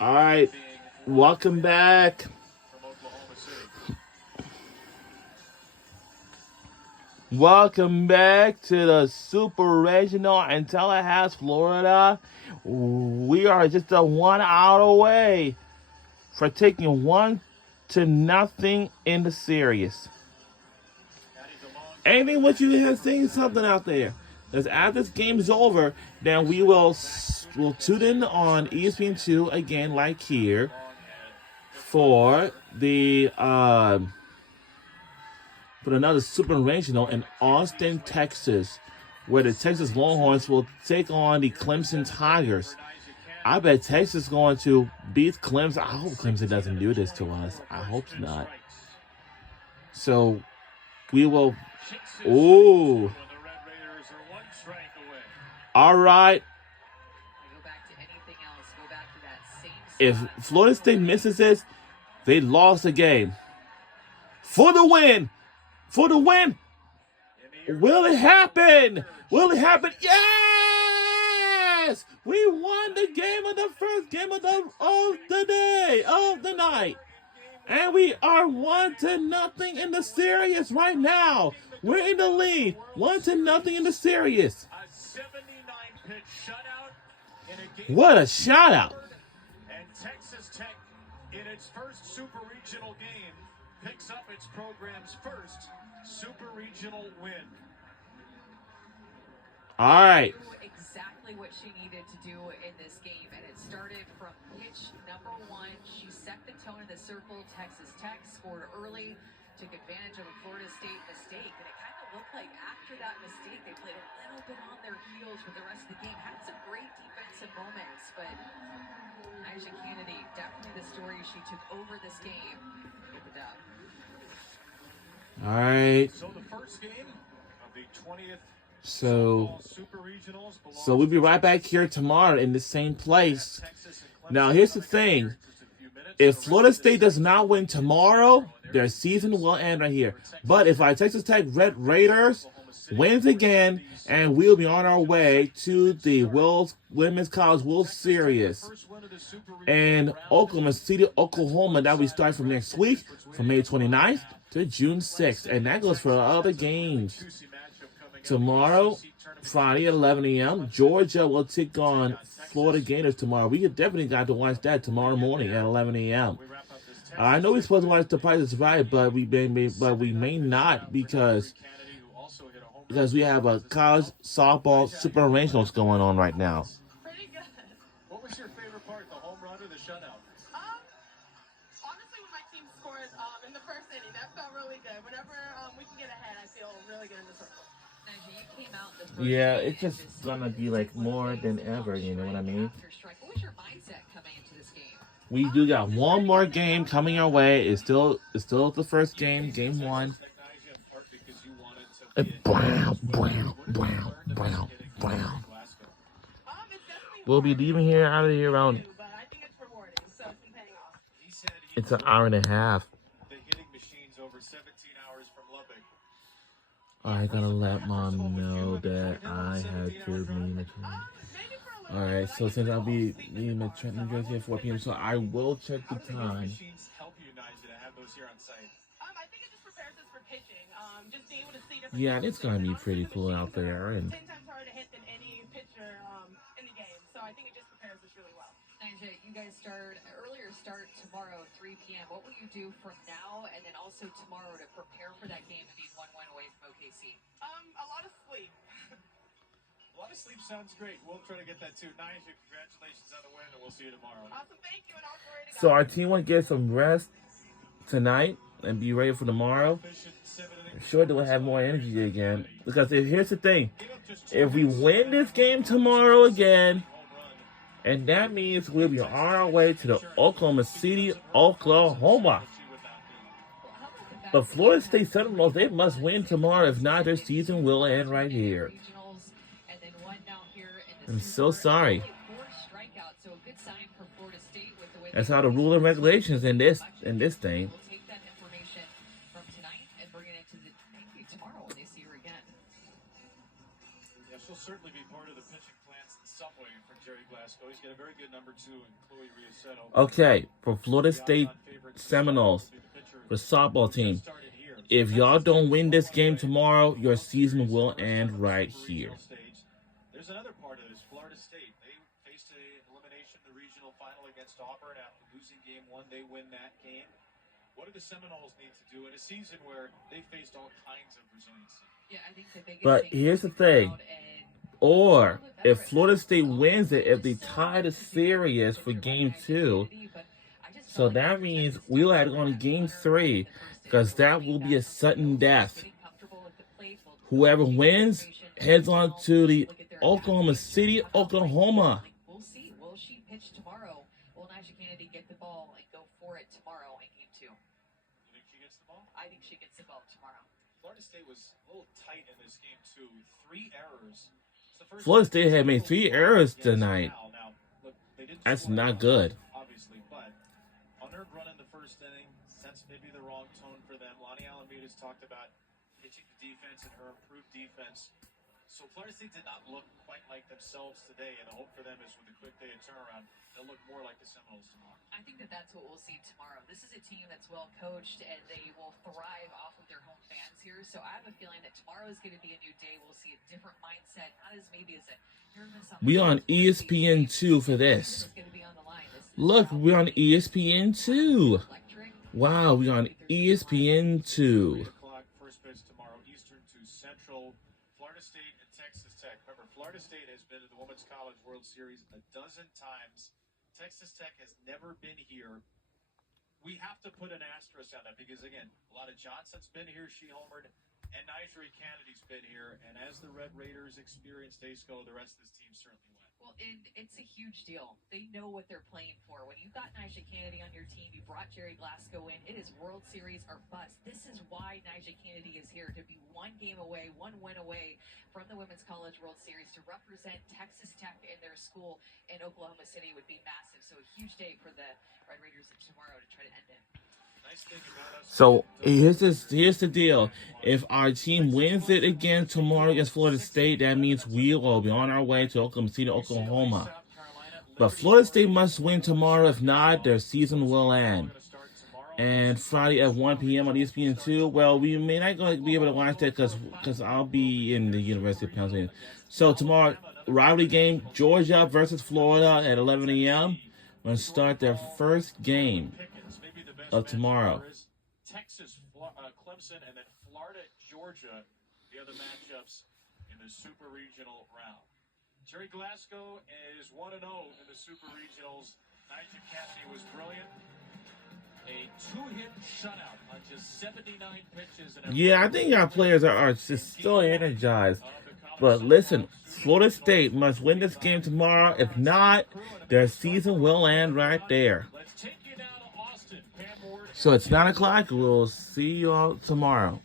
All right, welcome back. Welcome back to the Super Regional in Tallahassee, Florida. We are just a 1 hour away for taking 1-0 in the series. Anything what you have seen something out there? Because after this game's over, then we'll tune in on ESPN2 again, like here, for the for another Super Regional in Austin, Texas, where the Texas Longhorns will take on the Clemson Tigers. I bet Texas is going to beat Clemson. I hope Clemson doesn't do this to us. I hope not. So we will. Ooh. All right. If Florida State misses this, they lost the game. For the win. For the win. Will it happen? Will it happen? Yes! We won the game of the first game of the day, of the night. And we are 1-0 in the series right now. We're in the lead. 1-0 in the series. What a shutout. And Texas Tech, in its first Super Regional game, picks up its program's first Super Regional win. All right. Exactly what she needed to do in this game, and it started from pitch number 1. She set the tone in the circle. Texas Tech scored early, took advantage of a Florida State mistake, and it kind of looked like after that mistake, they played a little bit on their heels for the rest of the game. Had some great defensive moments, but Aisha Kennedy, definitely the story. She took over this game with the dub. All right. So the first game of the 20th. So we'll be right back here tomorrow in the same place. Now, here's the thing. If Florida State does not win tomorrow, their season will end right here. But if our Texas Tech Red Raiders wins again, and we'll be on our way to the Women's College World Series in Oklahoma City, Oklahoma, that we start from next week, from May 29th to June 6th. And that goes for other games. Tomorrow, Friday at 11 a.m., Georgia will take on Florida Gators tomorrow. We definitely got to watch that tomorrow morning at 11 a.m. I know we're supposed to watch The Price is Right, but we may not because we have a college softball super regionals going on right now. Pretty good. What was your favorite part, the home run or the shutout? Honestly, when my team scores in the first inning, that felt really good. Whenever we can get ahead, I feel really good in the circle. Yeah, it's just gonna be like more than ever, you know what I mean? What was your mindset coming into this game? We do got one more game coming our way. It's still the first game, game 1. Brown. We'll be leaving here out of here around. It's an hour and a half. I gotta let Mom know that I had to meet a train. Alright, so since I'll be leaving New Jersey at 4 p.m., so I will check the time. Yeah, it's gonna be pretty cool out there, and 10 times harder to hit than any pitcher in the game. So I think it just prepares us really well. You guys start tomorrow 3 p.m. What will you do from now and then also tomorrow to prepare for that game and be 1 win away from OKC? A lot of sleep. A lot of sleep sounds great. We'll try to get that too. Nyjah, congratulations on the win, and we'll see you tomorrow. Awesome, thank you, and also ready to go. So our team will get some rest tonight and be ready for tomorrow. I'm sure they'll have more energy again. Because here's the thing. If we win this game tomorrow again, and that means we'll be on our way to the Oklahoma City, Oklahoma. But Florida State Seminoles, they must win tomorrow. If not, their season will end right here. I'm so sorry. That's how the rule and regulations in this thing. She'll certainly be part of the pitching plans in some way for Jerry Glasgow. He's got a very good number 2 in Chloe Riasetto. Okay, for Florida State Seminoles, the softball team. If y'all don't win this game tomorrow, your season will end right here. There's another part of this. Florida State, they faced an elimination in the regional final against Auburn. After losing game 1, they win that game. What do the Seminoles need to do in a season where they faced all kinds of resiliency? Yeah, I think the biggest But thing here's is the to come thing. out and Or if Florida State wins it, if they tie the series for game 2, so that means we'll have to go on game 3, because that will be a sudden death. Whoever wins heads on to the Oklahoma City, Oklahoma. We'll see. Will she pitch tomorrow? Will Nyjah Kennedy get the ball and go for it tomorrow in game 2? You think she gets the ball? I think she gets the ball tomorrow. Florida State was a little tight in this game, too. 3 errors. Florida State had made 3 errors tonight. Now, look, they didn't That's score not good. obviously, but unearned run in the first inning sets maybe the wrong tone for them. Lonnie Alameda's talked about pitching the defense and her improved defense. So Florida State did not look quite like themselves today, and the hope for them is with a quick day of turnaround, they'll look more like the Seminoles tomorrow. I think that that's what we'll see tomorrow. This is a team that's well coached, and they will thrive off of their home fans here. So I have a feeling that tomorrow is going to be a new day. We'll see a different mindset, not as maybe as a nervous. We on ESPN2 for this. Look, we're on ESPN2. Wow, we're on ESPN2. 3 o'clock, first pitch tomorrow, Eastern to Central. Florida State and Texas Tech. Remember, Florida State has been to the Women's College World Series a dozen times. Texas Tech has never been here. We have to put an asterisk on that because, again, a lot of Johnson's been here, she homered, and Nyjah Kennedy's been here. And as the Red Raiders experienced ASCO, the rest of this team certainly went. Well, and it's a huge deal. They know what they're playing for. When you've got Nyjah Kennedy on your team, you brought Jerry Glasgow in. It is World Series or bust. This is why Nyjah Kennedy is here, to be 1 game away, 1 win away from the Women's College World Series. To represent Texas Tech in their school in Oklahoma City would be massive. So a huge day for the Red Raiders tomorrow to try to end it. So here's the deal. If our team wins it again tomorrow against Florida State, that means we will be on our way to Oklahoma City, Oklahoma. But Florida State must win tomorrow. If not, their season will end. And Friday at 1 p.m. on ESPN2. Well, we may not going to be able to watch that because I'll be in the University of Pennsylvania. So tomorrow, rivalry game, Georgia versus Florida at 11 a.m. We're going to start their first game of tomorrow. Texas, Clemson, and then Florida, Georgia, the other matchups in the Super Regional round. Jerry Glasgow is 1-0 in the Super Regionals. Nyjah Kennedy was brilliant. A 2-hit shutout on just 79 pitches. Yeah, I think our players are just still energized. But listen, Florida State must win this game tomorrow. If not, their season will end right there. So it's 9 o'clock. We'll see you all tomorrow.